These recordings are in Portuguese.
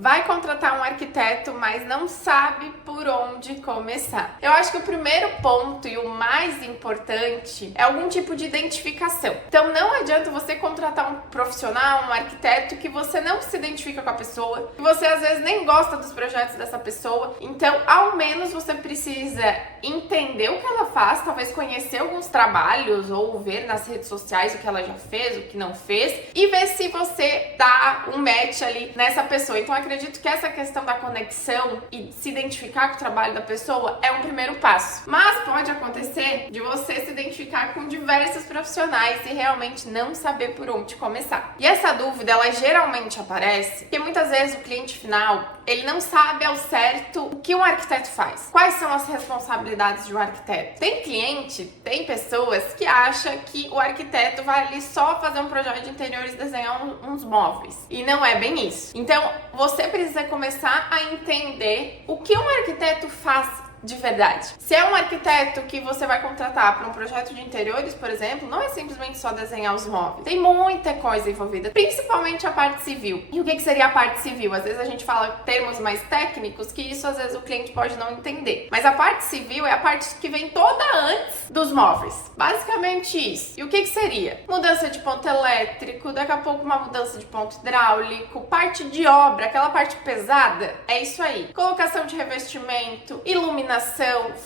vai contratar um arquiteto, mas não sabe por onde começar. Eu acho que o primeiro ponto e o mais importante é algum tipo de identificação. Então não adianta você contratar um profissional, um arquiteto que você não se identifica com a pessoa, que você às vezes nem gosta dos projetos dessa pessoa. Então, ao menos você precisa entender o que ela faz, talvez conhecer alguns trabalhos ou ver nas redes sociais o que ela já fez, o que não fez, e ver se você dá um match ali nessa pessoa. Então, acredito que essa questão da conexão e se identificar com o trabalho da pessoa é um primeiro passo. Mas pode acontecer de você se identificar com diversos profissionais e realmente não saber por onde começar. E essa dúvida, ela geralmente aparece porque muitas vezes o cliente final, ele não sabe ao certo o que um arquiteto faz. Quais são as responsabilidades de um arquiteto? Tem cliente, tem pessoas que acham que o arquiteto vai ali só fazer um projeto de interiores e desenhar uns móveis. E não é bem isso. Então, você precisa começar a entender o que um arquiteto faz de verdade. Se é um arquiteto que você vai contratar para um projeto de interiores, por exemplo, não é simplesmente só desenhar os móveis. Tem muita coisa envolvida, principalmente a parte civil. E o que seria a parte civil? Às vezes a gente fala termos mais técnicos que isso às vezes o cliente pode não entender. Mas a parte civil é a parte que vem toda antes dos móveis. Basicamente isso. E o que seria? Mudança de ponto elétrico, daqui a pouco uma mudança de ponto hidráulico, parte de obra, aquela parte pesada, é isso aí. Colocação de revestimento, iluminação,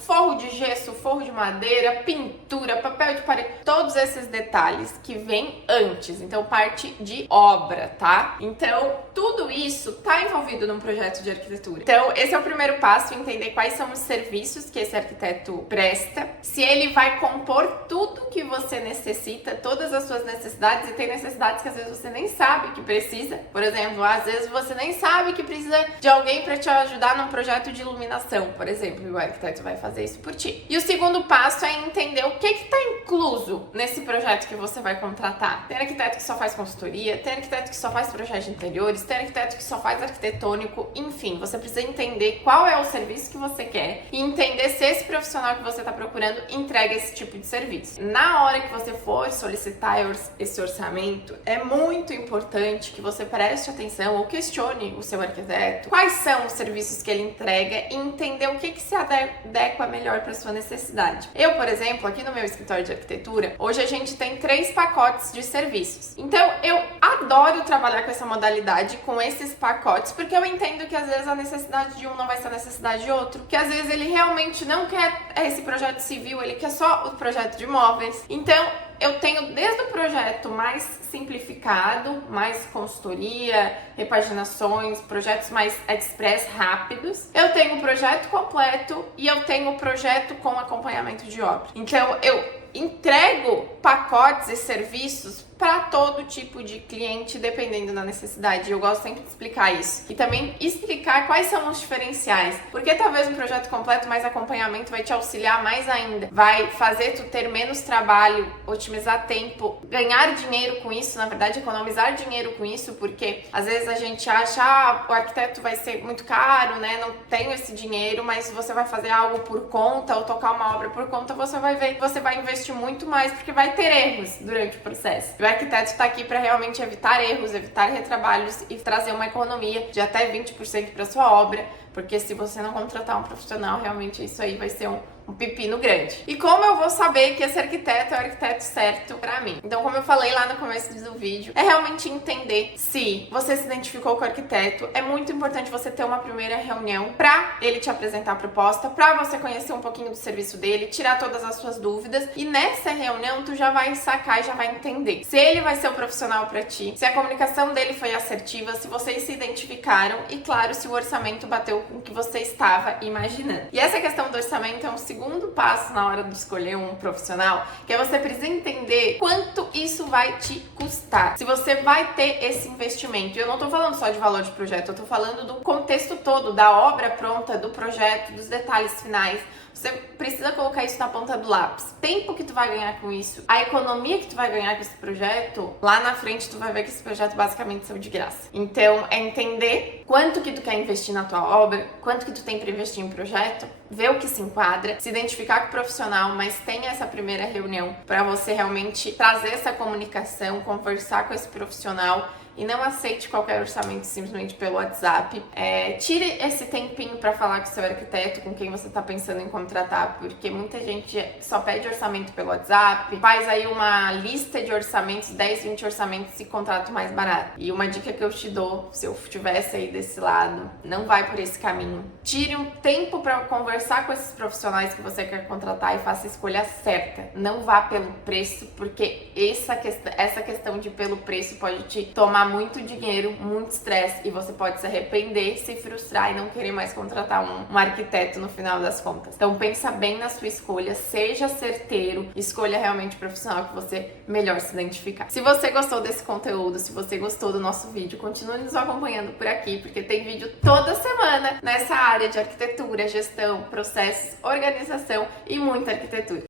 forro de gesso, forro de madeira, pintura, papel de parede, todos esses detalhes que vêm antes. Então, parte de obra, tá? Então, tudo isso tá envolvido num projeto de arquitetura. Então, esse é o primeiro passo, entender quais são os serviços que esse arquiteto presta, se ele vai compor tudo que você necessita, todas as suas necessidades, e tem necessidades que às vezes você nem sabe que precisa. Por exemplo, às vezes você nem sabe que precisa de alguém para te ajudar num projeto de iluminação, por exemplo. O arquiteto vai fazer isso por ti. E o segundo passo é entender o que está incluso nesse projeto que você vai contratar. Tem arquiteto que só faz consultoria, tem arquiteto que só faz projeto de interiores, tem arquiteto que só faz arquitetônico, enfim, você precisa entender qual é o serviço que você quer e entender se esse profissional que você está procurando entrega esse tipo de serviço. Na hora que você for solicitar esse orçamento, é muito importante que você preste atenção ou questione o seu arquiteto quais são os serviços que ele entrega e entender o que se adequa melhor para sua necessidade. Eu, por exemplo, aqui no meu escritório de arquitetura, hoje a gente tem 3 pacotes de serviços. Então, eu adoro trabalhar com essa modalidade, com esses pacotes, porque eu entendo que às vezes a necessidade de um não vai ser a necessidade de outro, que às vezes ele realmente não quer esse projeto civil, ele quer só o projeto de imóveis. Então, eu tenho desde o projeto mais simplificado, mais consultoria, repaginações, projetos mais express, rápidos. Eu tenho o projeto completo e eu tenho o projeto com acompanhamento de obra. Então, eu entrego pacotes e serviços para todo tipo de cliente, dependendo da necessidade. Eu gosto sempre de explicar isso. E também explicar quais são os diferenciais. Porque talvez um projeto completo mais acompanhamento vai te auxiliar mais ainda. Vai fazer tu ter menos trabalho, otimizar tempo, ganhar dinheiro com isso, na verdade, economizar dinheiro com isso, porque às vezes a gente acha, o arquiteto vai ser muito caro, né? Não tenho esse dinheiro, mas se você vai fazer algo por conta ou tocar uma obra por conta, você vai ver que você vai investir muito mais, porque vai ter erros durante o processo. O arquiteto está aqui para realmente evitar erros, evitar retrabalhos e trazer uma economia de até 20% para sua obra, porque se você não contratar um profissional, realmente isso aí vai ser um pepino grande. E como eu vou saber que esse arquiteto é o arquiteto certo pra mim? Então, como eu falei lá no começo do vídeo, é realmente entender se você se identificou com o arquiteto. É muito importante você ter uma primeira reunião pra ele te apresentar a proposta, pra você conhecer um pouquinho do serviço dele, tirar todas as suas dúvidas, e nessa reunião tu já vai sacar e já vai entender se ele vai ser o profissional pra ti, se a comunicação dele foi assertiva, se vocês se identificaram e, claro, se o orçamento bateu com o que você estava imaginando. E essa questão do orçamento é um segundo passo na hora de escolher um profissional, que é você precisa entender quanto isso vai te custar. Se você vai ter esse investimento. E eu não tô falando só de valor de projeto, eu tô falando do contexto todo, da obra pronta, do projeto, dos detalhes finais. Você precisa colocar isso na ponta do lápis. Tempo que tu vai ganhar com isso, a economia que tu vai ganhar com esse projeto, lá na frente tu vai ver que esse projeto basicamente saiu de graça. Então, é entender quanto que tu quer investir na tua obra, quanto que tu tem para investir em projeto, ver o que se enquadra, se identificar com o profissional, mas tenha essa primeira reunião para você realmente trazer essa comunicação, conversar com esse profissional e não aceite qualquer orçamento simplesmente pelo WhatsApp. Tire esse tempinho para falar com o seu arquiteto, com quem você está pensando em contratar, porque muita gente só pede orçamento pelo WhatsApp, faz aí uma lista de orçamentos, 10, 20 orçamentos e contrata o mais barato. E uma dica que eu te dou, se eu tivesse aí desse lado, não vai por esse caminho. Tire um tempo para conversar com esses profissionais que você quer contratar e faça a escolha certa. Não vá pelo preço, porque essa questão de pelo preço pode te tomar muito dinheiro, muito estresse, e você pode se arrepender, se frustrar e não querer mais contratar um arquiteto no final das contas. Então pensa bem na sua escolha, seja certeiro, escolha realmente o profissional que você melhor se identificar. Se você gostou desse conteúdo, se você gostou do nosso vídeo, continue nos acompanhando por aqui, porque tem vídeo toda semana nessa área de arquitetura, gestão, processos, organização e muita arquitetura.